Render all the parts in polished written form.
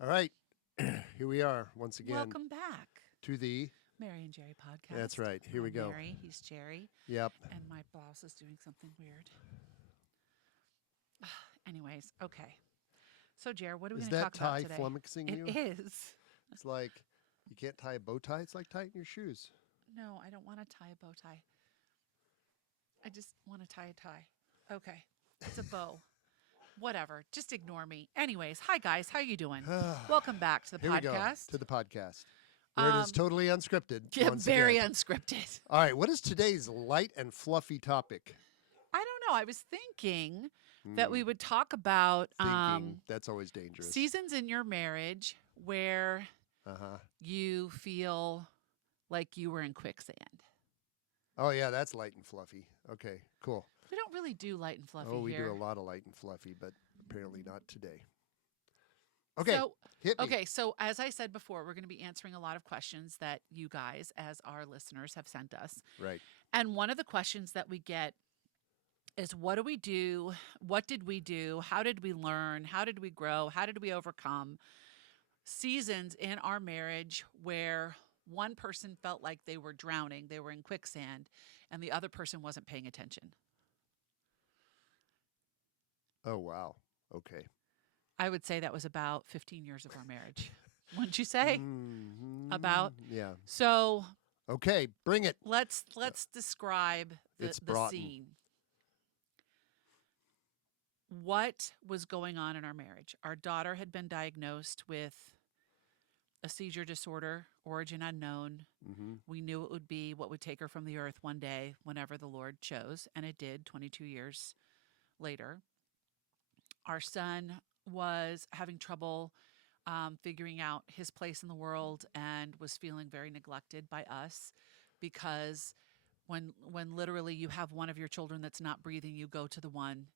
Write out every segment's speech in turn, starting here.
All right. Here we are once again Welcome back, to the. Mary and Jerry podcast. That's right. Here we I'm go. Mary, he's Jerry, Yep. and my boss is doing something weird. Anyways, okay. So, Jerry, what are we Is going to that talk about tie today? flummoxing It you? is. It's like you can't tie a bow tie. It's like tying your shoes. No, I don't want to tie a bow tie. I just want to tie a tie. Okay, it's a bow. Whatever. Just ignore me. Anyways, hi guys, how you doing? Welcome back to the Here we go podcast. to the podcast where it is totally unscripted. Yeah, Once very again. unscripted. All right. What is today's light and fluffy topic? I don't know. I was thinking that we would talk about Thinking. That's always dangerous. seasons in your marriage where you feel like you were in quicksand. Oh, yeah. That's light and fluffy. Okay. Cool. We don't really do light and fluffy Oh, we here. do a lot of light and fluffy, but apparently not today. Okay. So, hit me. okay, so as I said before, we're going to be answering a lot of questions that you guys, as our listeners, have sent us. Right. And one of the questions that we get is, what do we do? What did we do? How did we learn? How did we grow? How did we overcome seasons in our marriage where one person felt like they were drowning, they were in quicksand, and the other person wasn't paying attention? Oh, wow. Okay. I would say that was about 15 years of our marriage. Wouldn't you say? About. Yeah. So Okay. Bring it. let's describe It's the Broughton. scene. What was going on in our marriage? Our daughter had been diagnosed with a seizure disorder, origin unknown. We knew it would be what would take her from the earth one day, whenever the Lord chose, and it did 22 years later. Our son was having trouble figuring out his place in the world and was feeling very neglected by us because when literally you have one of your children that's not breathing, you go to the one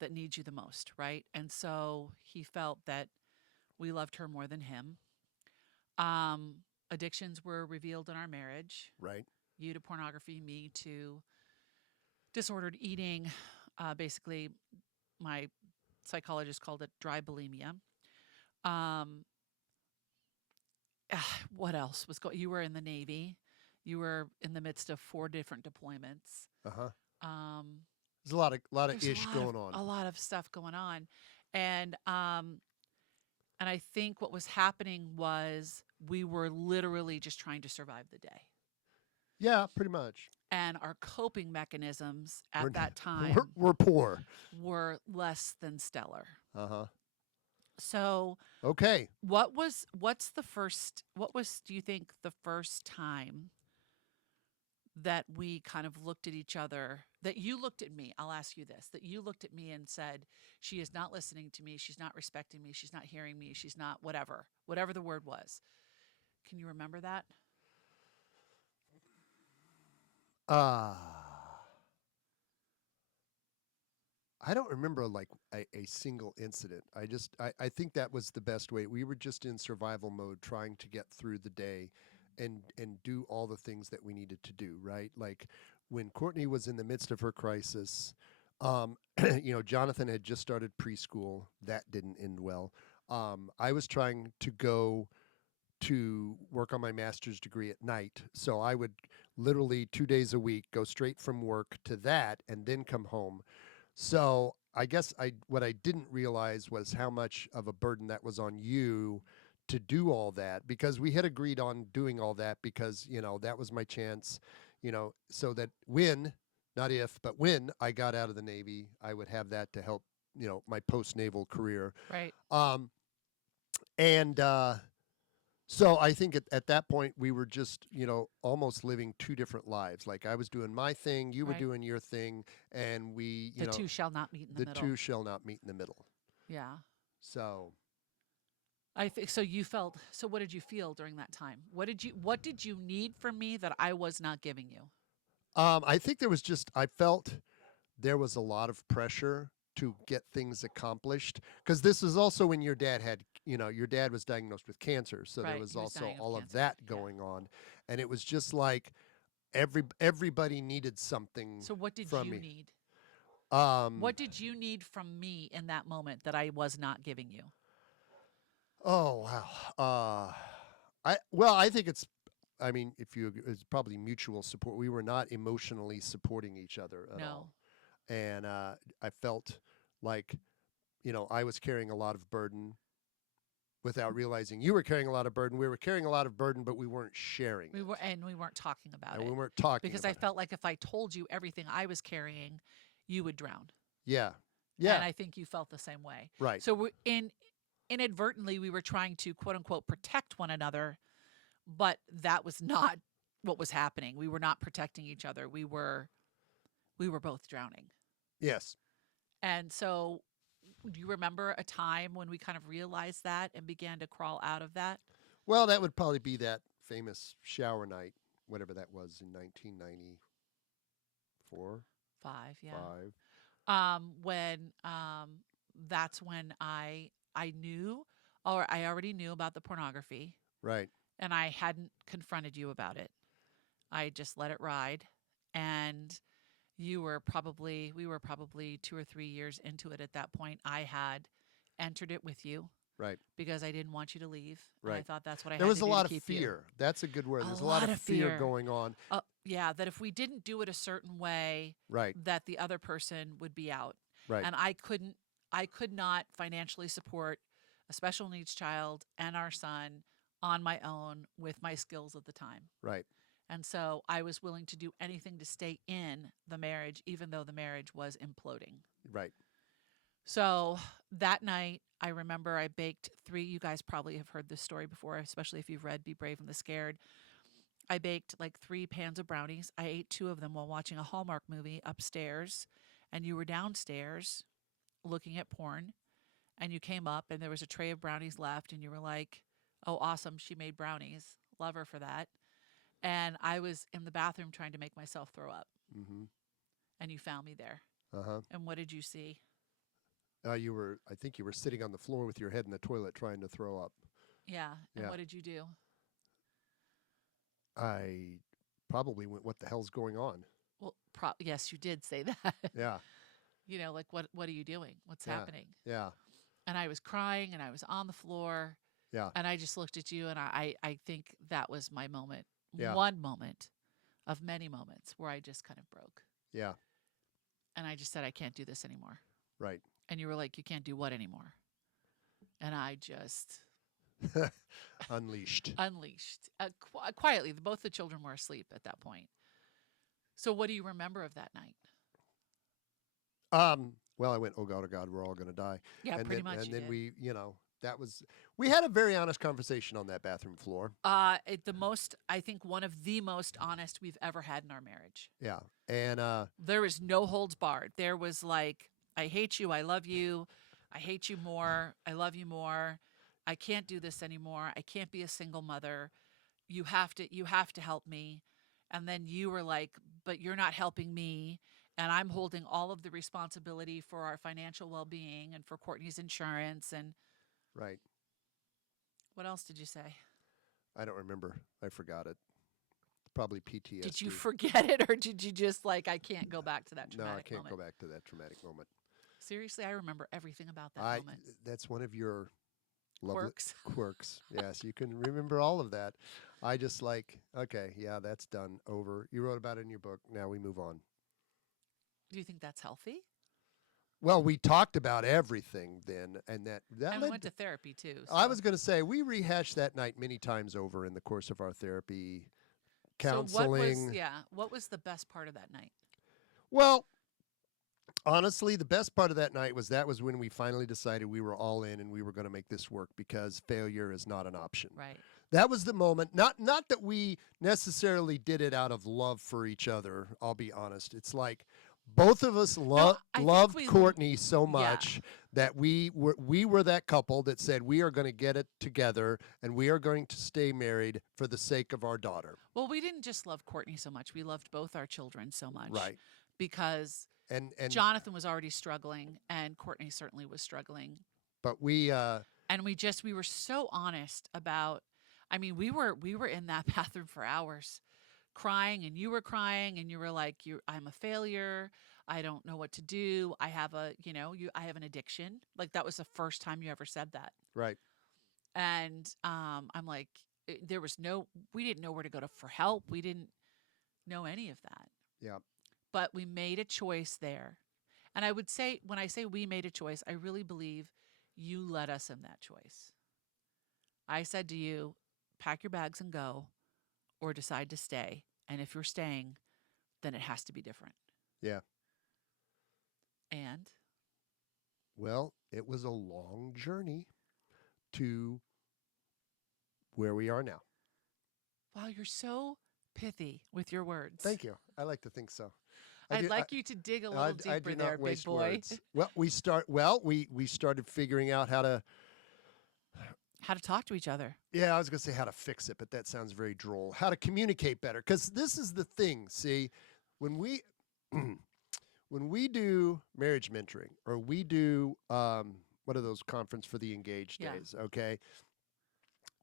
that needs you the most, right? And so he felt that we loved her more than him. Addictions were revealed in our marriage. Right. You to pornography, me to disordered eating. Basically, my psychologist called it dry bulimia. What else was going? You were in the Navy. You were in the midst of 4 different deployments. There's a lot of There's ish going on. a lot of stuff going on, and I think what was happening was we were literally just trying to survive the day. Yeah, pretty much. And our coping mechanisms at We're- that time We're poor. were less than stellar. Uh-huh. So, Okay. what was do you think the first time that we kind of looked at each other, that you looked at me, I'll ask you this, that you looked at me and said, she is not listening to me, she's not respecting me, she's not hearing me, she's not whatever the word was. Can you remember that? I don't remember like a single incident. I think that was the best way. We were just in survival mode trying to get through the day and do all the things that we needed to do, right? Like when Courtney was in the midst of her crisis, Jonathan had just started preschool. That didn't end well. I was trying to go to work on my master's degree at night. So I would literally 2 days a week go straight from work to that and then come home. So I guess what I didn't realize was how much of a burden that was on you to do all that, because we had agreed on doing all that because, that was my chance, so that when, not if, but when I got out of the Navy, I would have that to help, my post-naval career. Right. And so I think at that point we were just, almost living 2 different lives. Like I was doing my thing, you were Right. doing your thing, and we, The two shall not meet in the the middle. 2 shall not meet in the middle. Yeah. So I think so. So what did you feel during that time? What did you need from me that I was not giving you? I think I felt there was a lot of pressure to get things accomplished, because this is also when your dad was diagnosed with cancer. So there Right, was he was also dying of all of cancer. that Yeah. going on. And it was just like everybody needed something So what did from you me. need? What did you need from me in that moment that I was not giving you? Oh wow. I think it's. I mean, if you it's probably mutual support. We were not emotionally supporting each other at No. all, and I felt like I was carrying a lot of burden without realizing you were carrying a lot of burden. We were carrying a lot of burden, but we weren't sharing it, We weren't talking about and we it weren't talking because I about it. felt like if I told you everything I was carrying, you would drown. Yeah, And yeah, I think you felt the same way. right. So inadvertently we were trying to quote unquote protect one another, but that was not what was happening. We were not protecting each other. We were both drowning. Yes. And so do you remember a time when we kind of realized that and began to crawl out of that? Well, that would probably be that famous shower night, whatever that was in 1994, 5, yeah. 5. When that's when I knew, or I already knew about the pornography, Right. and I hadn't confronted you about it. I just let it ride, and we were probably 2 or 3 years into it at that point. I had entered it with you Right. because I didn't want you to leave, and I Right. thought that's what I There had was to a do to lot of keep you. fear. That's a good word. A There's a lot lot of of fear fear. going on. Yeah, that if we didn't do it a certain way, Right. that the other person would be out, Right. and I could not financially support a special needs child and our son on my own with my skills at the time. Right. And so I was willing to do anything to stay in the marriage, even though the marriage was imploding. Right. So that night, I remember I baked three. You guys probably have heard this story before, especially if you've read Be Brave and the Scared. I baked like 3 pans of brownies. I ate two of them while watching a Hallmark movie upstairs, and you were downstairs looking at porn, and you came up, and there was a tray of brownies left, and you were like, "Oh, awesome, she made brownies. Love her for that." And I was in the bathroom trying to make myself throw up, Mm-hmm. and you found me there. Uh-huh. And what did you see? I think you were sitting on the floor with your head in the toilet trying to throw up. Yeah. And Yeah. what did you do? I probably went, what the hell's going on? Well, yes, you did say that. Yeah. Like what are you doing? What's Yeah. happening? Yeah. And I was crying and I was on the floor Yeah. and I just looked at you and I think that was my moment. Yeah. One moment of many moments where I just kind of broke. Yeah. And I just said I can't do this anymore. Right. And you were like, "You can't do what anymore?" And I just Unleashed. unleashed quietly. Both the children were asleep at that point. So what do you remember of that night? Well, I went, oh God, we're all gonna die. Yeah, And pretty then much and you then did. that was we had a very honest conversation on that bathroom floor. I think one of the most honest we've ever had in our marriage. Yeah. And There was no holds barred. There was like, "I hate you. I love you. I hate you more. I love you more. I can't do this anymore. I can't be a single mother. You have to help me." And then you were like, "But you're not helping me. And I'm holding all of the responsibility for our financial well being and for Courtney's insurance." And right. what else did you say? I don't remember. I forgot it. Probably Did you PTSD. forget it or did you just like, I can't go back to that No, I traumatic can't moment? go back to that traumatic moment. Seriously, I remember everything about that I moment. That's one of your lovely Quirks. quirks. Yes, you can remember all of that. I just like, okay, yeah, that's done. Over. You wrote about it in your book. Now we move on. Do you think that's healthy? Well, we talked about everything then, and that And we led. went to therapy too. I So, was going to say we rehashed that night many times over in the course of our therapy, so counseling. what was the best part of that night? Well, honestly, the best part of that was when we finally decided we were all in and we were going to make this work because failure is not an option. Right. That was the moment. Not that we necessarily did it out of love for each other. I'll be honest. It's like both of us No, I think loved we, Courtney so yeah. much that we were that couple that said we are going to get it together and we are going to stay married for the sake of our daughter. Well, we didn't just love Courtney so much. We loved both our children so much. Right. Because And Jonathan was already struggling and Courtney certainly was struggling. but we And we were so honest about, I mean, we were in that bathroom for hours crying and you were crying and you were like, I'm a failure. I don't know what to do. I have I have an addiction. Like that was the first time you ever said that. right. And I'm like, there was no, we didn't know where to go to for help. We didn't know any of that. Yeah. But we made a choice there. And I would say, when I say we made a choice, I really believe you led us in that choice. I said to you, pack your bags and go, or decide to stay. And if you're staying, then it has to be different. Yeah. And Well, it was a long journey to where we are now. wow, you're so pithy with your words. Thank you. I like to think so. I I'd do. like you to dig a little I deeper do there, not big waste boy. words. Well, we started figuring out how to. How to talk to each other. Yeah, I was gonna say how to fix it, but that sounds very droll. How to communicate better, because this is the thing. See, when we when we do marriage mentoring, or we do what are those conference for the engaged Yeah. days? Okay,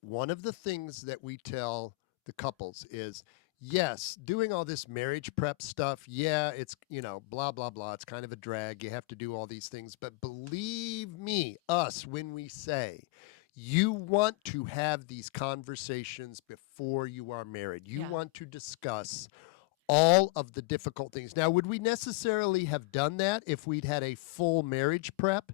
one of the things that we tell the couples is, yes, doing all this marriage prep stuff, yeah, it's, blah blah blah, it's kind of a drag, you have to do all these things, but believe me, us, when we say you want to have these conversations before you are married, you Yeah. want to discuss all of the difficult things. Now, would we necessarily have done that if we'd had a full marriage prep?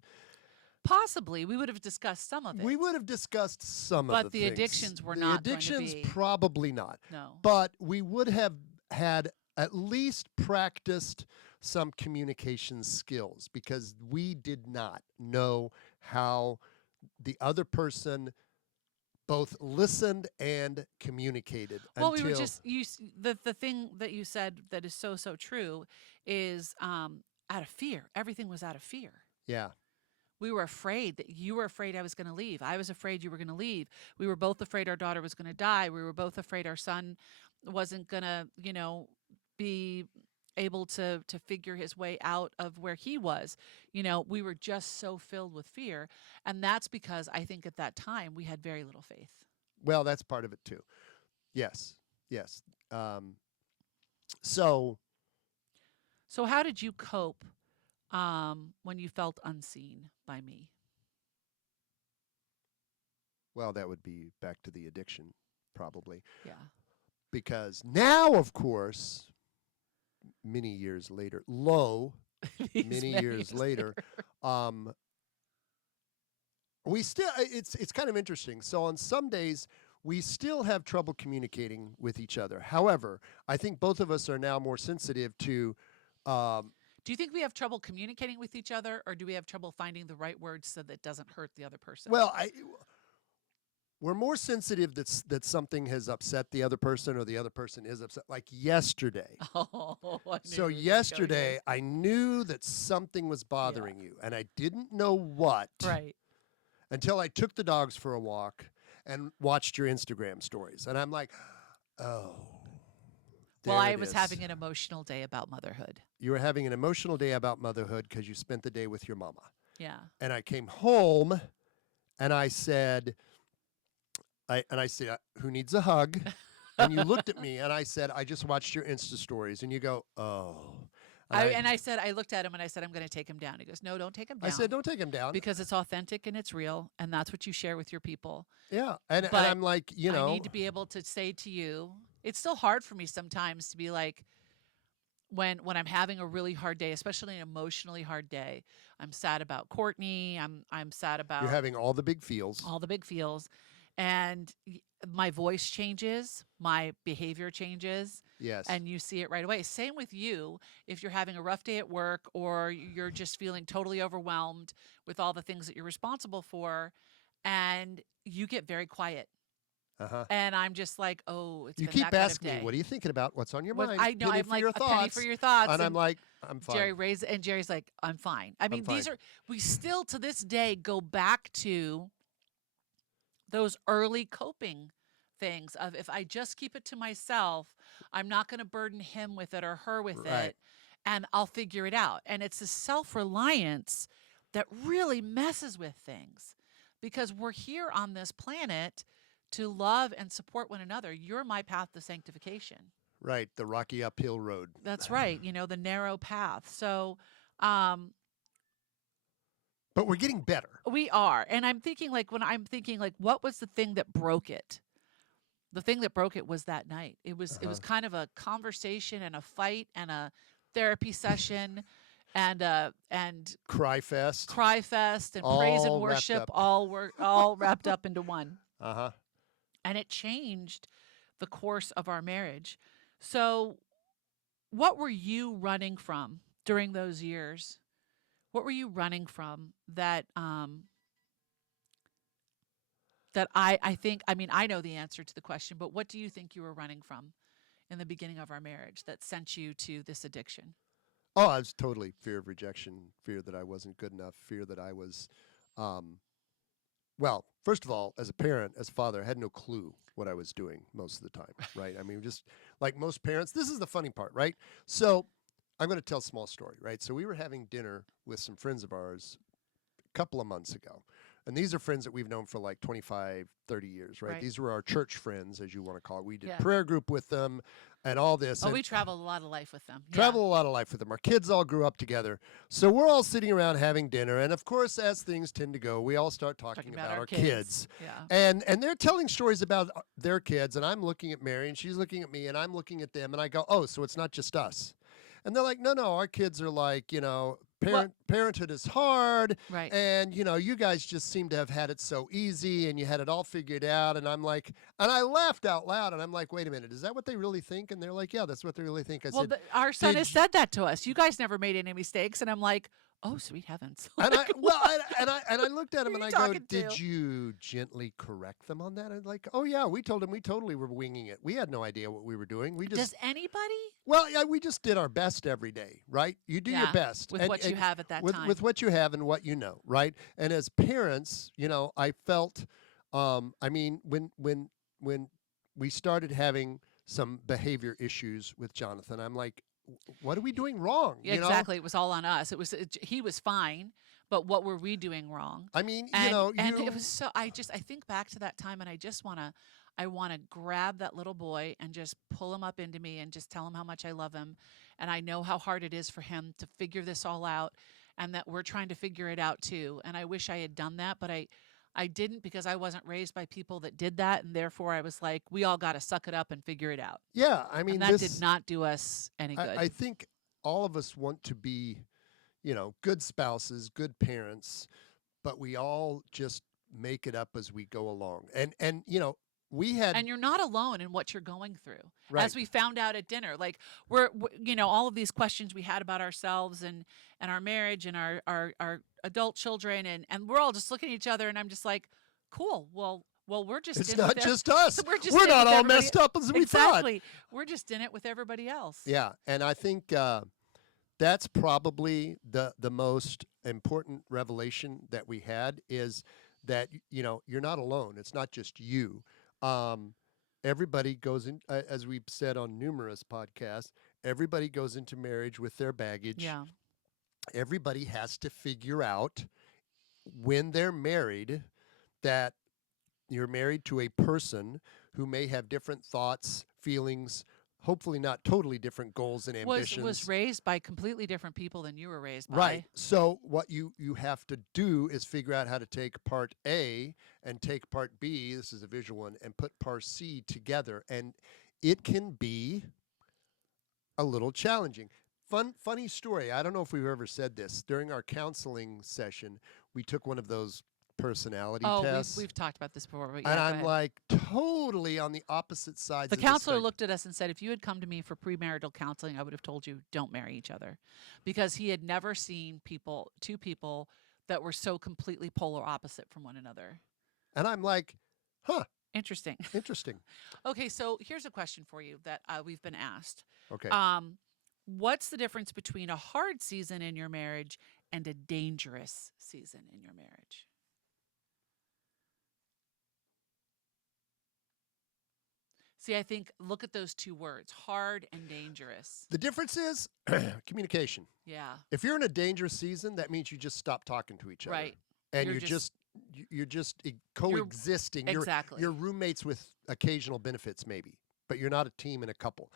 Possibly we would have discussed some of We it, would have discussed some of the but the things. addictions were The not going to addictions, be. probably not. No. But we would have had at least practiced some communication skills, because we did not know how the other person both listened and communicated Well, we were until, just the thing that you said that is so true is out of fear. Everything was out of fear. yeah, We were afraid that you were afraid I was going to leave. I was afraid you were going to leave. We were both afraid our daughter was going to die. We were both afraid our son wasn't going to, be able to figure his way out of where he was. We were just so filled with fear, and that's because I think at that time we had very little faith. well, that's part of it too. Yes, yes. Um, so, So how did you cope when you felt unseen by me? well, that would be back to the addiction, probably. Yeah. Because now, of course, many years later, These many many years years later, later. um, we still, it's kind of interesting. So on some days, we still have trouble communicating with each other. However, I think both of us are now more sensitive to, um, Do you think we have trouble communicating with each other, or do we have trouble finding the right words so that it doesn't hurt the other person? well, we're more sensitive that something has upset the other person, or the other person is upset. Like yesterday. Oh, I knew So you were gonna go yesterday, here. I knew that something was Yeah. bothering you, and I didn't know what Right. until I took the dogs for a walk and watched your Instagram stories. And I'm like, oh, Well, there I it was is. having an emotional day about motherhood. You were having an emotional day about motherhood because you spent the day with your mama. Yeah. And I came home and I said, I said, who needs a hug? And you looked at me and I said, I just watched your Insta stories. And you go, oh. And I looked at him and I said, I'm going to take him down. He goes, no, don't take him I down said, don't take him down. because it's authentic and it's real, and that's what you share with your people. Yeah. And But I'm like, I need to be able to say to you, it's still hard for me sometimes to be like, when I'm having a really hard day, especially an emotionally hard day, I'm sad about Courtney. I'm sad you're about having all the big feels. all the big feels, and my voice changes, my behavior changes, Yes. and you see it right away. Same with you. If you're having a rough day at work, or you're just feeling totally overwhelmed with all the things that you're responsible for, and you get very quiet. Uh-huh. And I'm just like, oh, it's You been keep that kind of asking me, day. what are you thinking about? What's on your What mind? I know, Penny I'm for like your a penny thoughts. for your thoughts, And I'm like, I'm fine. Jerry's like, I'm fine. I I'm mean, fine. we still to this day go back to those early coping things of, if I just keep it to myself, I'm not going to burden him with it or her with Right. it, and I'll figure it out. And it's the self-reliance that really messes with things, because we're here on this planet to love and support one another. You're my path to sanctification. Right. The rocky uphill road. That's right. The narrow path. So, um, But we're getting better. We are. And I'm thinking like what was the thing that broke it? The thing that broke it was that night. It was kind of a conversation and a fight and a therapy session and Cry fest. cry fest and praise and All wrapped worship up. all wrapped up into one. Uh-huh. And it changed the course of our marriage. So, what were you running from during those years? What were you running from that I think, I mean, I know the answer to the question, but what do you think you were running from in the beginning of our marriage that sent you to this addiction? Oh, I was totally fear of rejection, fear that I wasn't good enough, fear that I was, well, first of all, as a parent, as a father, I had no clue what I was doing most of the time, right? I mean, just like most parents, this is the funny part, right? So I'm going to tell a small story, right? So we were having dinner with some friends of ours a couple of months ago. And these are friends that we've known for like 25, 30 years, right? Right. These were our church friends, as you want to call it. We did Yeah. prayer group with them and all this. Oh, and we traveled a lot of life with them. travel a lot of life with them. Our kids all grew up together. So we're all sitting around having dinner. And of course, as things tend to go, we all start talking about our kids. Yeah. And they're telling stories about their kids. And I'm looking at Mary and she's looking at me and I'm looking at them. And I go, oh, so it's not just us. And they're like, no, our kids are like, parenthood is hard. Right. And, you guys just seem to have had it so easy and you had it all figured out. And I'm like, and I laughed out loud and I'm like, wait a minute, is that what they really think? And they're like, yeah, that's what they really think. I Well, said, our son "Did has said that to us. You guys never made any mistakes. And I'm like, oh, sweet heavens. and I looked at him Who and are I you go, talking did to?" you gently correct them on that? And like, oh yeah, we told them we totally were winging it. We had no idea what we were doing. We just, Does anybody? well, yeah, we just did our best every day, right? You do your Yeah, best with what you have at that time. with what you have and what you know, right? And as parents, I felt, I mean, when we started having some behavior issues with Jonathan, I'm like, what are we doing wrong? Yeah, exactly. It was all on us. He was fine, but what were we doing wrong? I mean, And it was so I think back to that time and I want to grab that little boy and just pull him up into me and just tell him how much I love him and I know how hard it is for him to figure this all out and that we're trying to figure it out too. And I wish I had done that, but I didn't because I wasn't raised by people that did that and therefore I was like we all got to suck it up and figure it out. yeah, I mean, And that did not do us any good. I think all of us want to be, good spouses, good parents, but we all just make it up as we go along. And we had And you're not alone in what you're going through. right. As we found out at dinner, like all of these questions we had about ourselves and our marriage and our adult children and we're all just looking at each other and I'm just like, cool. Well, we're just It's in it not with just us. we're We're in not with all everybody- messed up as we thought. Exactly. We're just in it with everybody else. Yeah, and I think that's probably the most important revelation that we had is that you're not alone. It's not just you. Everybody goes in, as we've said on numerous podcasts. Everybody goes into marriage with their baggage. Yeah. Everybody has to figure out when they're married that you're married to a person who may have different thoughts, feelings, hopefully not totally different goals and ambitions. Was raised by completely different people than you were raised by. Right. So what you have to do is figure out how to take part A and take part B, this is a visual one, and put part C together. And it can be a little challenging. Funny story. I don't know if we've ever said this. During our counseling session, we took one of those personality tests. We've talked about this before. But and yeah, go I'm ahead. like totally on the opposite sides The of counselor spectrum. looked at us and said, if you had come to me for premarital counseling, I would have told you don't marry each other. Because he had never seen two people that were so completely polar opposite from one another. And I'm like, huh, Interesting. interesting. Okay, so here's a question for you that we've been asked. Okay. What's the difference between a hard season in your marriage and a dangerous season in your marriage? See, I think look at those two words, hard and dangerous. The difference is communication. Yeah. If you're in a dangerous season, that means you just stop talking to each other. Right. And You're you're just coexisting. Exactly. You're roommates with occasional benefits maybe, but you're not a team and a couple.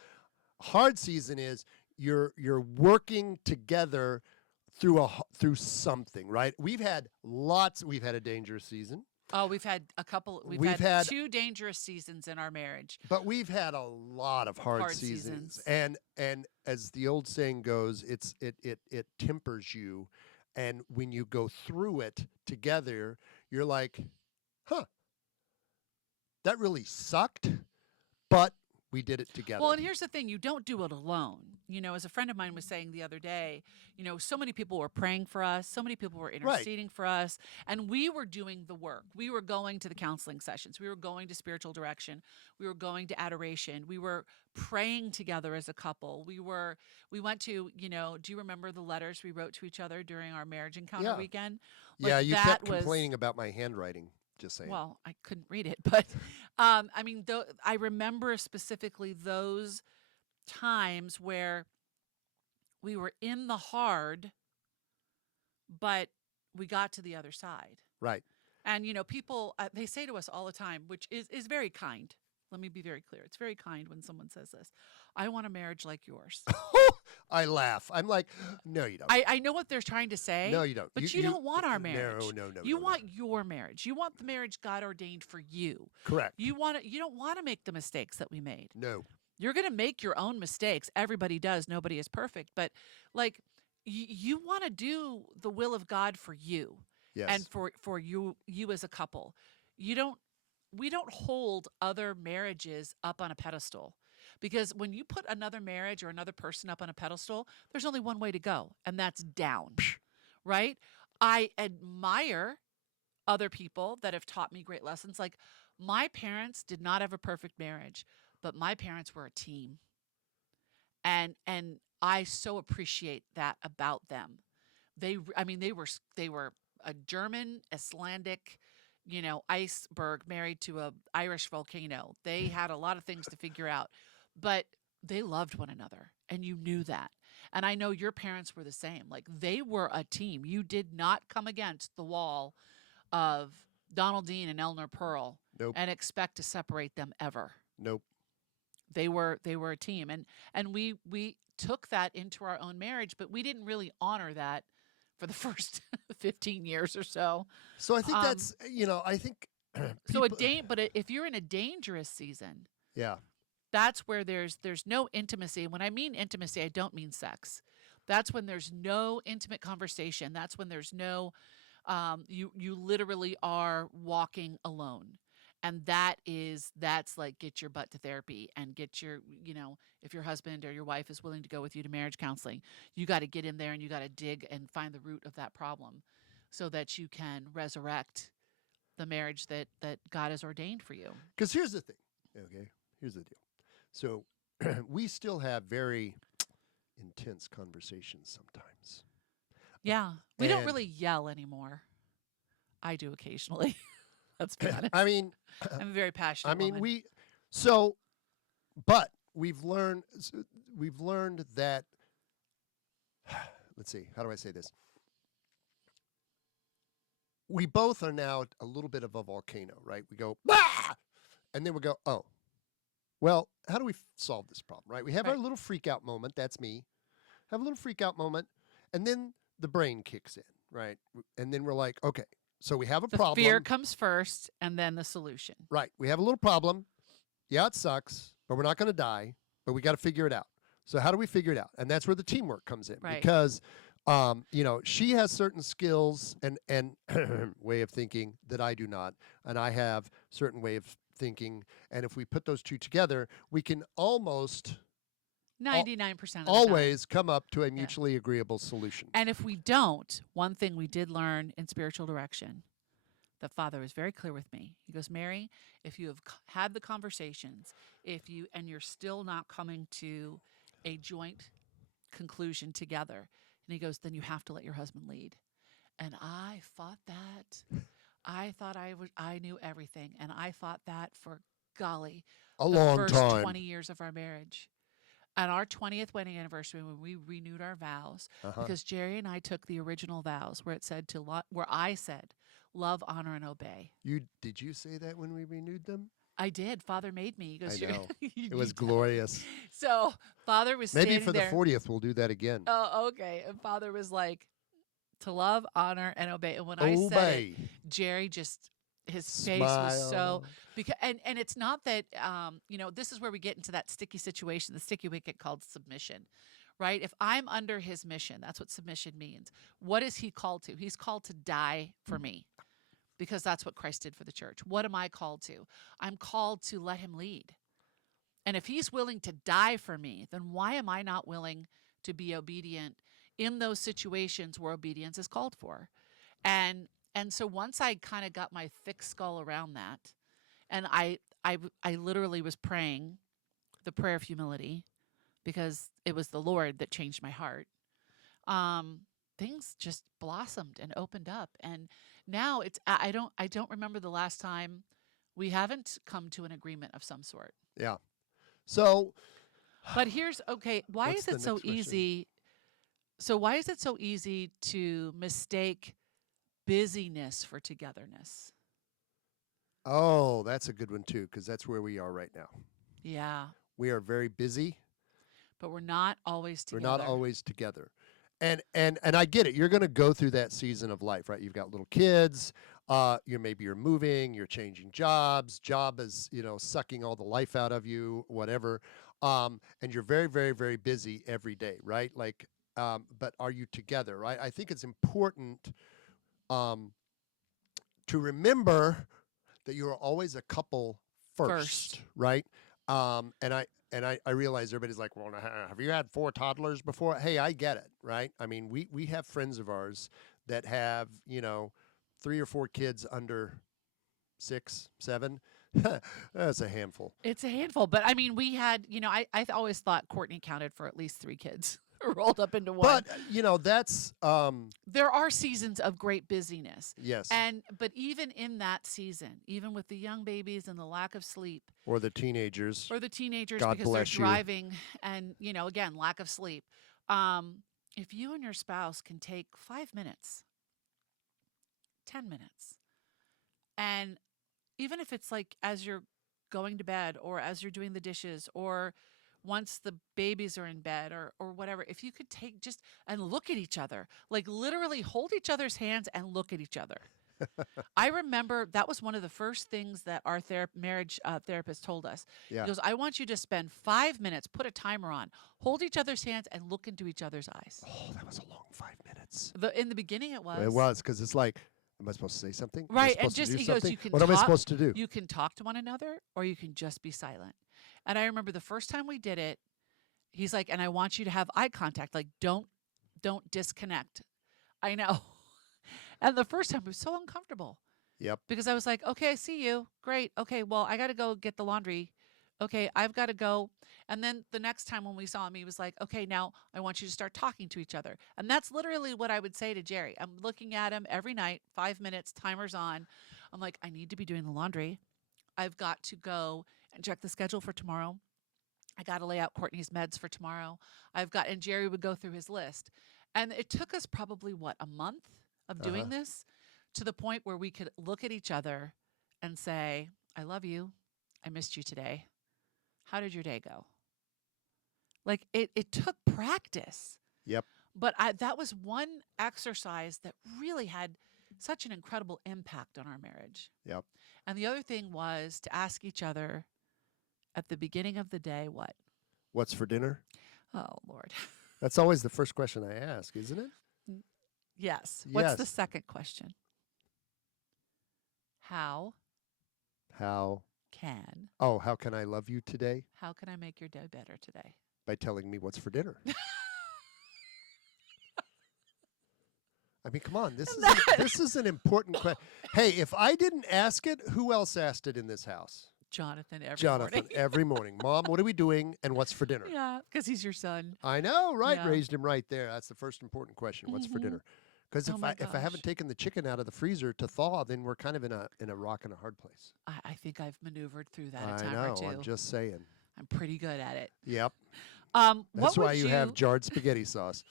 Hard season is you're working together through something, right? We've had a dangerous season. Oh, we've had a couple. We've We've had had, two dangerous seasons in our marriage. but we've had a lot of hard Hard seasons, seasons. and as the old saying goes, it tempers you, and when you go through it together, you're like, huh, that really sucked, but we did it together. Well, and here's the thing, you don't do it alone. As a friend of mine was saying the other day, so many people were praying for us, so many people were Right. interceding for us, and we were doing the work. We were going to the counseling sessions, we were going to spiritual direction, we were going to adoration, we were praying together as a couple. We went to, do you remember the letters we wrote to each other during our marriage encounter Yeah. weekend? Yeah, you that kept was complaining about my handwriting. Just saying. well, I couldn't read it, but I remember specifically those times where we were in the hard, but we got to the other side. Right. And people they say to us all the time, which is very kind. Let me be very clear. It's very kind when someone says this. I want a marriage like yours. I laugh. I'm like, no, you don't. I know what they're trying to say. No, you don't. But you don't want our marriage. No. You no. want your marriage. You want the marriage God ordained for you. Correct. You don't want to make the mistakes that we made. No. You're going to make your own mistakes. Everybody does. Nobody is perfect. But like you want to do the will of God for you. Yes. And for you as a couple. We don't hold other marriages up on a pedestal. Because when you put another marriage or another person up on a pedestal, there's only one way to go, and that's down. Right? I admire other people that have taught me great lessons. Like my parents did not have a perfect marriage, but my parents were a team. And I so appreciate that about them. They were a German, Icelandic, iceberg married to a Irish volcano. They had a lot of things to figure out, but they loved one another, and you knew that. And I know your parents were the same. Like they were a team. You did not come against the wall of Donald Dean and Eleanor Pearl Nope. and expect to separate them ever. Nope. They were a team, and we took that into our own marriage, but we didn't really honor that for the first 15 years or so. So I think that's I think but if you're in a dangerous season, yeah, that's where there's no intimacy. When I mean intimacy, I don't mean sex. That's when there's no intimate conversation. That's when there's no you literally are walking alone. And that's like get your butt to therapy and get your, if your husband or your wife is willing to go with you to marriage counseling, you got to get in there and you got to dig and find the root of that problem so that you can resurrect the marriage that God has ordained for you. Because here's the thing. Okay. Here's the deal. So we still have very intense conversations sometimes. Yeah. We don't And- really yell anymore. I do occasionally. Let's be honest. I mean, I'm a very passionate woman. but we've learned that, let's see, how do I say this? We both are now a little bit of a volcano, right? We go, bah! And then we go, oh, well, how do we solve this problem, right? We have our Right. little freak out moment. That's me. Have a little freak out moment. And then the brain kicks in, right? And then we're like, okay, so we have a the problem. fear comes first and then the solution. Right. We have a little problem. Yeah, it sucks, but we're not going to die, but we got to figure it out. So how do we figure it out? And that's where the teamwork comes in. Right. Because, she has certain skills and way of thinking that I do not. And I have certain way of thinking. And if we put those two together, we can almost 99% of the time. always come up to a mutually agreeable solution. And if we don't, one thing we did learn in spiritual direction, the Father was very clear with me. He goes, Mary, if you have had the conversations, and you're still not coming to a joint conclusion together, and he goes, then you have to let your husband lead. And I fought that. I thought I knew everything, and I fought that for golly, A the long first time. 20 years of our marriage. On our 20th wedding anniversary, when we renewed our vows, because Jerry and I took the original vows where it said where I said, love, honor, and obey. Did you say that when we renewed them? I did. Father made me. He goes, I know. It It was glorious. So Father was Maybe standing for the there. 40th we'll do that again. Oh, okay. And Father was like, To love, honor, and obey. And when I said it, Obey. Jerry just his face was so Smile. because and it's not that this is where we get into that sticky situation, the sticky wicket called submission, right? If I'm under his mission, that's what submission means. What is he called to? He's called to die for me because that's what Christ did for the church. What am I called to? I'm called to let him lead. And if he's willing to die for me, then why am I not willing to be obedient in those situations where obedience is called for? And and so once I kind of got my thick skull around that, and I literally was praying the prayer of humility because it was the Lord that changed my heart. Um, Things just blossomed and opened up, and now it's I don't remember the last time we haven't come to an agreement of some sort. Yeah. So, But here's okay, why what's is the it so next question? easy? So why is it so easy to mistake busyness for togetherness? Oh, that's a good one too, because that's where we are right now. Yeah, We are very busy. but we're not always We're not together. always together. And I get it. You're going to go through that season of life, right? You've got little kids. You're moving. You're changing jobs. Job is sucking all the life out of you, whatever. And you're very, very, very busy every day, right? Like, but are you together, right? I think it's important um, to remember that you are always a couple first, First. right? And I realize everybody's like, well, have you had 4 toddlers before? Hey, I get it, right? I mean, we have friends of ours that have 3 or 4 kids under 6, 7. That's a handful. It's a handful, but I mean, we had, I always thought Courtney counted for at least 3 kids rolled up into one. But that's There are seasons of great busyness. yes, But even in that season, even with the young babies and the lack of sleep, or the teenagers. or the teenagers God because they're bless you. driving and, again, lack of sleep. If you and your spouse can take 5 minutes, 10 minutes, and even if it's like as you're going to bed or as you're doing the dishes or once the babies are in bed or whatever, if you could take just and look at each other, like literally hold each other's hands and look at each other. I remember that was one of the first things that our marriage therapist told us. He Yeah. goes, I want you to spend 5 minutes, put a timer on, hold each other's hands and look into each other's eyes. Oh, that was a long 5 minutes. In the beginning it was. It was because it's like, am I supposed to say something? Am I Right, and supposed to just do he goes, something? you can What am I talk, supposed to do? you can talk to one another, or you can just be silent. And I remember the first time we did it, he's like, and I want you to have eye contact, like don't disconnect. I know. And the first time it was so uncomfortable Yep. because I was like, okay, I see you, great, okay, well I got to go get the laundry. Okay, I've got to go. And then the next time when we saw him, he was like, okay, now I want you to start talking to each other. And that's literally what I would say to Jerry. I'm looking at him every night, 5 minutes, timer's on. I'm like, I need to be doing the laundry. I've got to go and check the schedule for tomorrow. I got to lay out Courtney's meds for tomorrow. And Jerry would go through his list. And it took us probably, a month of Uh-huh. doing this to the point where we could look at each other and say, I love you. I missed you today. How did your day go? Like it took practice. Yep. But that was one exercise that really had such an incredible impact on our marriage. Yep. And the other thing was to ask each other at the beginning of the day, what? What's for dinner? Oh, Lord. That's always the first question I ask, isn't it? Yes. What's the Yes. second question? How How can how can I love you today? how can I make your day better today? By telling me what's for dinner. I mean, come on, this is an important question. Hey, if I didn't ask it, who else asked it in this house? Jonathan every Jonathan, morning. every morning. Mom, what are we doing and what's for dinner? Yeah, because he's your son. I know, right? Yeah. Raised him right there. That's the first important question. What's for Mhm. dinner? Because Oh my if I haven't gosh. taken the chicken out of the freezer to thaw, then we're kind of in a rock and a hard place. I think I've maneuvered through that a I time know. or two. I'm just saying. I'm pretty good at it. Yep. What That's why would you have jarred spaghetti sauce.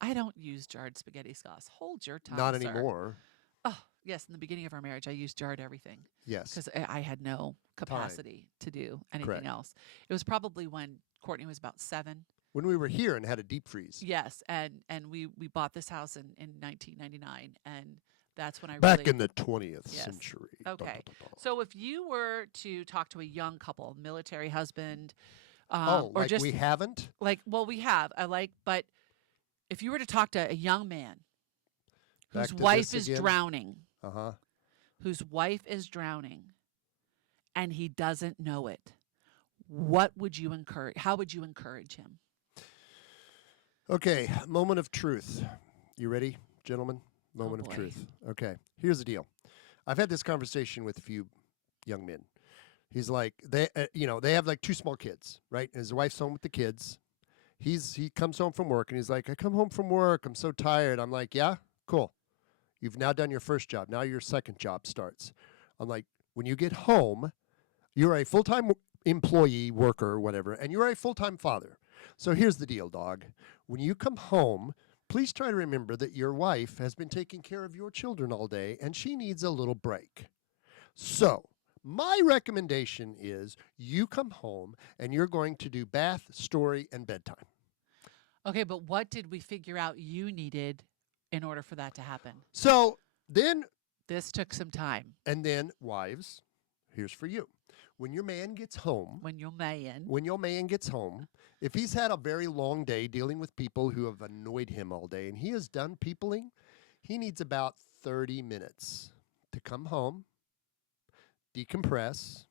I don't use jarred spaghetti sauce. Hold your tongue, Not sir. anymore. Oh, yes. In the beginning of our marriage, I used jarred everything Yes. because I had no capacity to do anything Correct. else. It was probably when Courtney was about 7. When we were here and had a deep freeze. Yes, and we bought this house in 1999, and that's when I Back really in the 20th yes. century. Dun, Okay. dun, dun, dun. So if you were to talk to a young couple, military husband, Oh, or like just we haven't? like, well, we have, I like, but if you were to talk to a young man Back whose to wife this is again? drowning, Uh-huh. whose wife is drowning, and he doesn't know it, what would you encourage? How would you encourage him? Okay, moment of truth. You ready, gentlemen? Oh Moment of boy. truth. Okay, here's the deal. I've had this conversation with a few young men. He's like, they have like two small kids, right? And his wife's home with the kids. He comes home from work and he's like, I come home from work. I'm so tired. I'm like, yeah, cool. You've now done your first job. Now your second job starts. I'm like, when you get home, you're a full-time employee, worker, or whatever, and you're a full-time father. So here's the deal, dog. When you come home, please try to remember that your wife has been taking care of your children all day and she needs a little break. So, my recommendation is you come home and you're going to do bath, story, and bedtime. Okay, but what did we figure out you needed in order for that to happen? So, then, This took some time. and then, wives, here's for you. When your man gets home, When you're man, when your man gets home, if he's had a very long day dealing with people who have annoyed him all day and he has done peopling, he needs about 30 minutes to come home, decompress.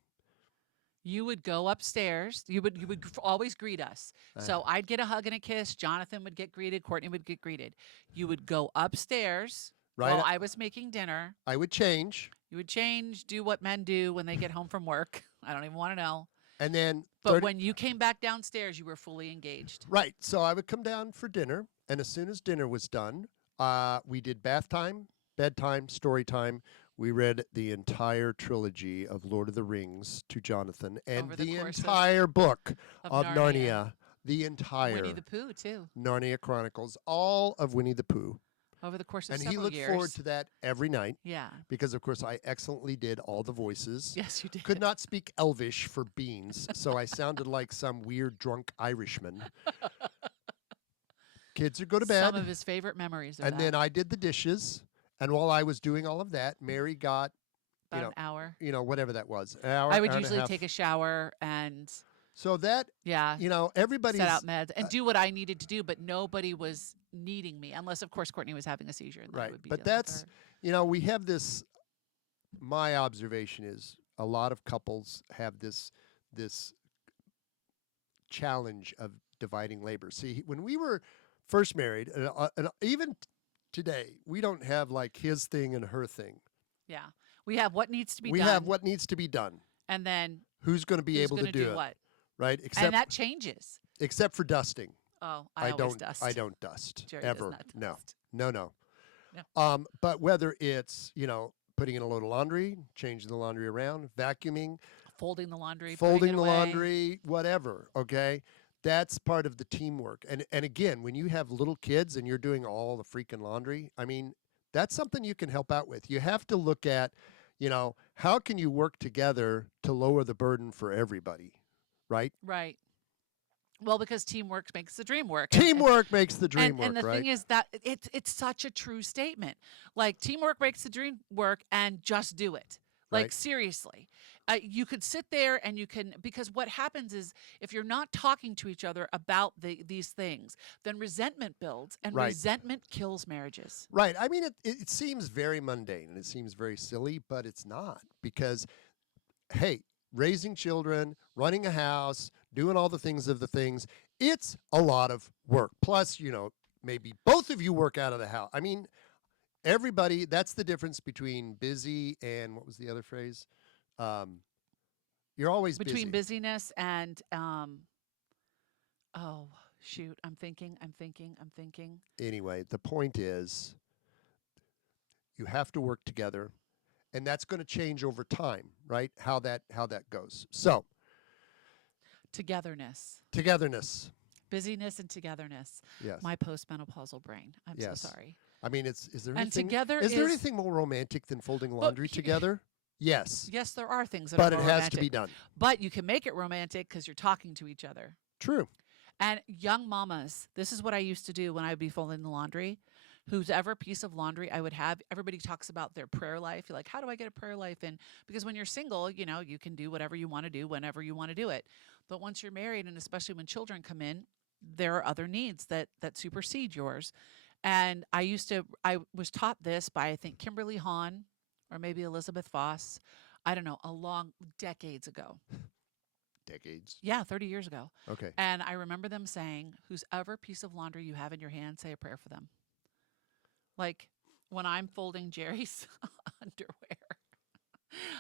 you would go upstairs. You would always greet us. So I'd get a hug and a kiss. Jonathan would get greeted. Courtney would get greeted. You would go upstairs Right? while I was making dinner. I would change, You would change, do what men do when they get home from work. I don't even want to know. and then But 30 when you came back downstairs, you were fully engaged. right. So I would come down for dinner, and as soon as dinner was done, we did bath time, bedtime, story time. We read the entire trilogy of Lord of the Rings to Jonathan and Over the the course entire book of of Narnia, the entire Winnie the Pooh, too. Narnia Chronicles, all of Winnie the Pooh. Over the course of And he several looked years. forward to that every night Yeah. because, of course, I excellently did all the voices. Yes, you did. Could not speak Elvish for beans, so I sounded like some weird drunk Irishman. Kids would go to bed, Some of his favorite memories of and that. then I did the dishes. And while I was doing all of that, Mary got, About an hour. whatever that was, an hour. I would hour and usually half. take a shower and, So that, yeah, everybody's. set out meds and do what I needed to do, but nobody was needing me, unless, of course, Courtney was having a seizure. And that Right. would be But dealing with that's, her. we have this, my observation is a lot of couples have this challenge of dividing labor. See, when we were first married, and even today, we don't have like his thing and her thing. Yeah. We have what needs to be We done. have what needs to be done. And then Who's going to be who's able to gonna do it, what. right? And that changes. Except for dusting. Oh, I always don't. dust. I don't dust Jerry does ever. not No. dust. No. No. But whether it's putting in a load of laundry, changing the laundry around, vacuuming, Folding the laundry, folding putting it the away. laundry, whatever. Okay, that's part of the teamwork. And again, when you have little kids and you're doing all the freaking laundry, I mean, that's something you can help out with. You have to look at, how can you work together to lower the burden for everybody, right? Right. Well, because teamwork makes the dream work. Teamwork makes the dream And work, the right? thing is that it's such a true statement. Like, teamwork makes the dream work, and just do it. Like, Right. seriously. You could sit there and because what happens is, if you're not talking to each other about these things, then resentment builds, and Right. resentment kills marriages. Right. I mean, it seems very mundane and it seems very silly, but it's not because, hey, raising children, running a house, doing all the things, it's a lot of work. Plus, maybe both of you work out of the house. I mean, everybody, that's the difference between busy and what was the other phrase? You're always Between busy. busyness and oh shoot, I'm thinking. Anyway, the point is you have to work together, and that's going to change over time, right? How that goes. So, Togetherness. togetherness. Busyness and togetherness. Yes. My postmenopausal brain. I'm Yes. so sorry. I mean, is there And anything together is there is- anything more romantic than folding laundry together? Yes. Yes, there are things that But are it more has to be romantic. done. But you can make it romantic because you're talking to each other. True. And young mamas, this is what I used to do when I would be folding the laundry. Whose ever piece of laundry I would have, everybody talks about their prayer life. You're like, how do I get a prayer life in? Because when you're single, you can do whatever you want to do whenever you want to do it. But once you're married, and especially when children come in, there are other needs that supersede yours. And I was taught this by, I think, Kimberly Hahn or maybe Elizabeth Voss. I don't know, a long decades ago. Decades. Yeah, 30 years ago. Okay. And I remember them saying, whose ever piece of laundry you have in your hand, say a prayer for them. Like when I'm folding Jerry's underwear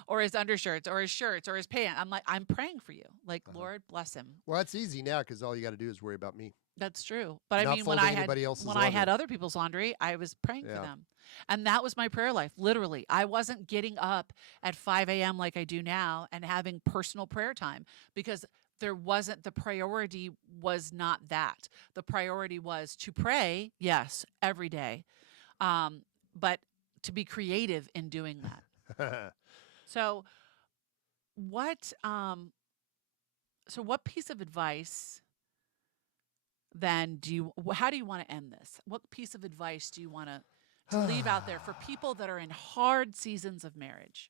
or his undershirts or his shirts or his pants, I'm like, I'm praying for you. Like, Lord, bless him. Well, that's easy now because all you got to do is worry about me. That's true. But I Not mean, folding anybody else's when I had laundry. other people's laundry, I was praying for Yeah. them. And that was my prayer life. Literally, I wasn't getting up at 5 a.m. like I do now and having personal prayer time because there wasn't the priority was not that. The priority was to pray, yes, every day, but to be creative in doing that. So what what piece of advice then how do you want to end this? What piece of advice do you want to leave out there for people that are in hard seasons of marriage?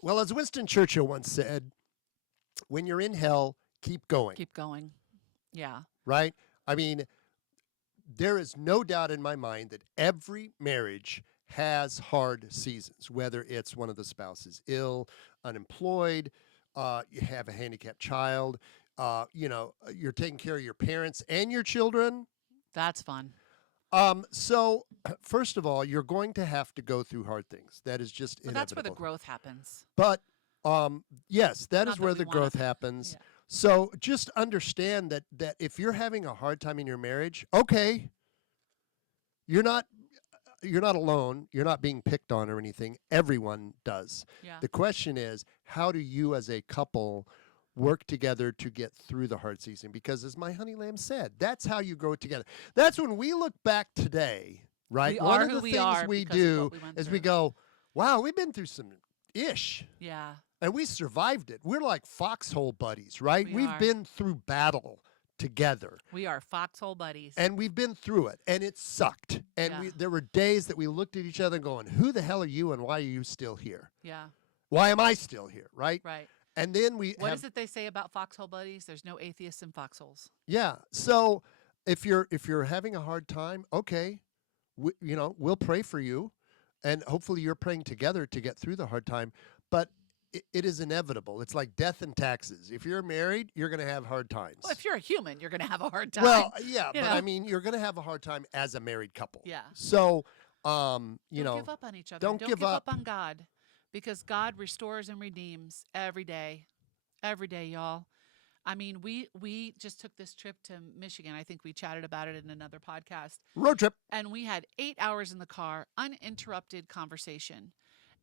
Well, as Winston Churchill once said, when you're in hell, keep going. Keep going. Yeah. Right? I mean, there is no doubt in my mind that every marriage has hard seasons, whether it's one of the spouses ill, unemployed, you have a handicapped child, you're taking care of your parents and your children. That's fun. So first of all, you're going to have to go through hard things. That is just But inevitable. that's where the growth happens. But yes, that Not is that where we the wanna- growth happens. Yeah. So just understand that if you're having a hard time in your marriage, okay, you're not alone. You're not being picked on or anything. Everyone does. Yeah. The question is, how do you as a couple work together to get through the hard season? Because as my honey lamb said, that's how you grow together. That's when we look back today, right? We One are of who the we things are we because of do what we went is we through. go, wow, we've been through some ish. Yeah. And we survived it. We're like foxhole buddies, right? We We've are. been through battle together. We are foxhole buddies. And we've been through it, and it sucked. And Yeah. there were days that we looked at each other going, who the hell are you, and why are you still here? Yeah. Why am I still here, right? Right. And then we What have, is it they say about foxhole buddies? There's no atheists in foxholes. yeah. So if you're having a hard time, okay, we'll pray for you, and hopefully you're praying together to get through the hard time. But it is inevitable. It's like death and taxes. If you're married, you're going to have hard times. Well, if you're a human, you're going to have a hard time. Well, yeah, you but know? I mean, you're going to have a hard time as a married couple. Yeah. So, Don't give up on each other. don't give up. on God, because God restores and redeems every day, y'all. I mean, we just took this trip to Michigan. I think we chatted about it in another podcast, Road trip. and we had 8 hours in the car, uninterrupted conversation.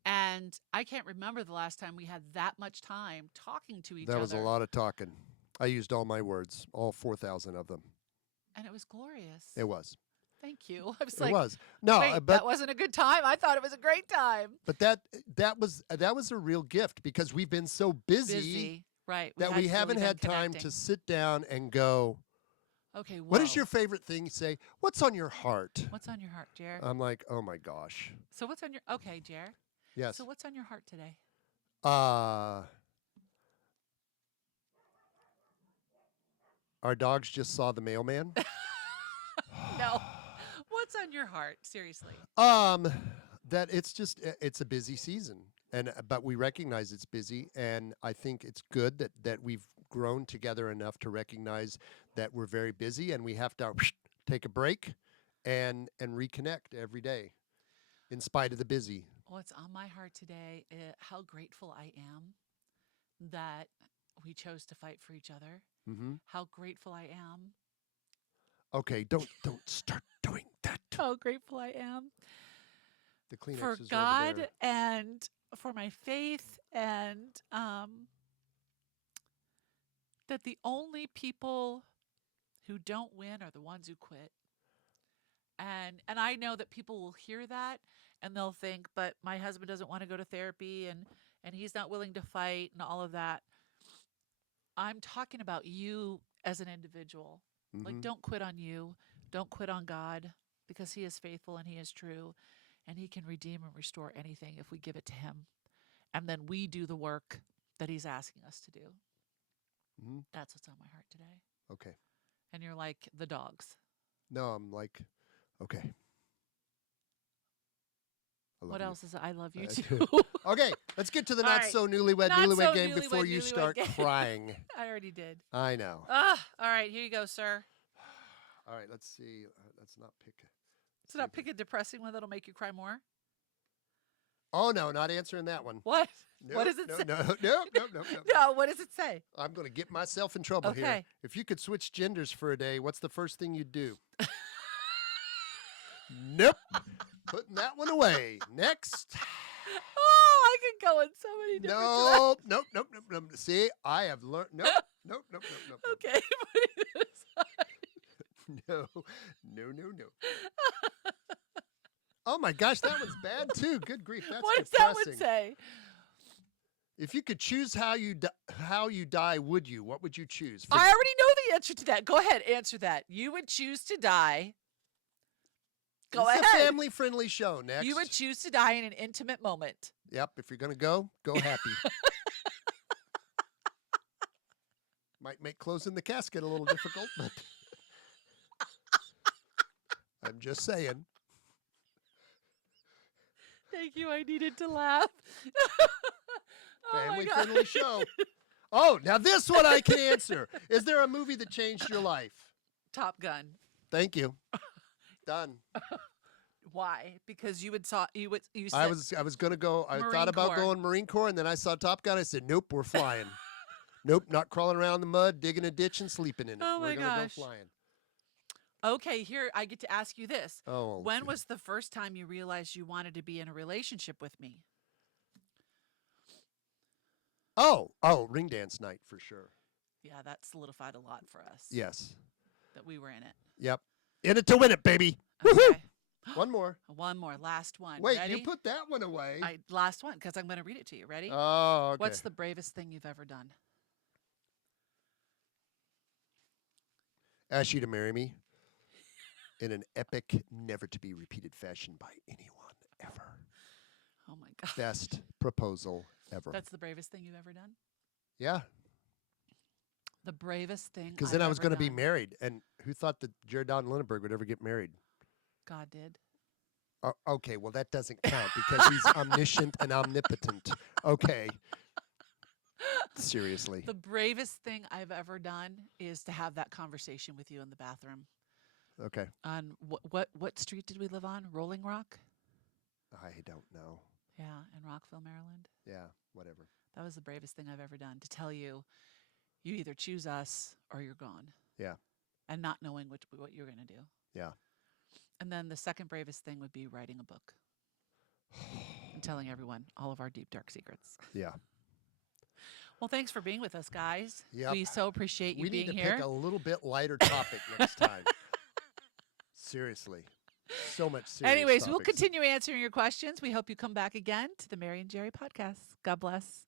And I can't remember the last time we had that much time talking to each other. That was a lot of talking. I used all my words, all 4,000 of them. And it was glorious. It was. Thank you. I was It like, was. No, wait, but that wasn't a good time. I thought it was a great time. but that was a real gift because we've been so busy, Right. that we haven't had time to sit down and go, Okay, what is whoa. your favorite thing? Say, what's on your heart? What's on your heart, Jer? I'm like, oh my gosh. So what's on your Okay, Jer. Yes. So what's on your heart today? Our dogs just saw the mailman. No. What's on your heart? Seriously. That it's a busy season, and but we recognize it's busy, and I think it's good that we've grown together enough to recognize that we're very busy, and we have to take a break and reconnect every day, in spite of the busy. What's on my heart today? How grateful I am that we chose to fight for each other. Mm-hmm. How grateful I am. Okay, don't start doing that. How grateful I am The Kleenex for is over God there. and for my faith, and that the only people who don't win are the ones who quit. And I know that people will hear that and they'll think, but my husband doesn't want to go to therapy, and he's not willing to fight and all of that. I'm talking about you as an individual. Like, Mm-hmm. don't quit on you. Don't quit on God, because He is faithful and He is true, and He can redeem and restore anything if we give it to Him. And then we do the work that He's asking us to do. Mm-hmm. That's what's on my heart today. Okay. And you're like the dogs. No, I'm like, okay. I love What you. else is I love you Uh, too? Okay, let's get to the All not right. so newlywed Not newlywed so game before newlywed, you newlywed start game. crying. I already did. I know. All right, here you go, sir. All right, let's see. Let's not pick. So not pick a depressing one that'll make you cry more. Oh no, not answering that one. What? No, What does it say? No. No, what does it say? I'm going to get myself in trouble here. Okay. If you could switch genders for a day, what's the first thing you'd do? Nope. Putting that one away. Next. Oh, I can go in so many different Nope. See, I have learned. Nope. Okay, put it aside. No. Oh my gosh, that one's bad too. Good grief, that's What does depressing. that one say? If you could choose how you die, would you? What would you choose? I already know the answer to that. Go ahead, answer that. You would choose to die. Go It's ahead. a family-friendly show. Next. You would choose to die in an intimate moment. Yep. If you're gonna go happy. Might make closing the casket a little difficult, but I'm just saying. Thank you. I needed to laugh. Oh my God. Family-friendly show. Oh, now this one I can answer. Is there a movie that changed your life? Top Gun. Thank you. Done. Why? Because you said I was gonna go. I Marine thought about Corps. going Marine Corps, and then I saw Top Gun. I said, "Nope, we're flying. Nope, not crawling around in the mud, digging a ditch, and sleeping in it. Oh we're my gonna gosh. go flying." Okay, here I get to ask you this. Oh, When was the first time you realized you wanted to be in a relationship with me? oh, ring dance night for sure. Yeah, that solidified a lot for us. Yes. That we were in it. Yep. In it to win it, baby. Woohoo! Okay. One more. One more. Last one. Wait, Ready? you put that one away. Last one, because I'm going to read it to you. Ready? Oh, okay. What's the bravest thing you've ever done? Ask you to marry me in an epic, never to be repeated fashion by anyone ever. Oh my God. Best proposal ever. That's the bravest thing you've ever done? Yeah, The bravest thing. because then I was going to be married, and who thought that Jared and Lenaburg would ever get married? God did. Okay, well that doesn't count because he's omniscient and omnipotent. Okay. Seriously. The bravest thing I've ever done is to have that conversation with you in the bathroom. Okay. On what street did we live on? Rolling Rock? I don't know. Yeah, in Rockville, Maryland. Yeah, whatever. That was the bravest thing I've ever done, to tell you, you either choose us or you're gone. Yeah. And not knowing what you're going to do. Yeah. And then the second bravest thing would be writing a book and telling everyone all of our deep, dark secrets. Yeah. Well, thanks for being with us, guys. Yep. We so appreciate you We being need to here. pick a little bit lighter topic next time. Seriously. So much serious Anyways, we'll topics. continue answering your questions. We hope you come back again to the Mary and Jerry podcast. God bless.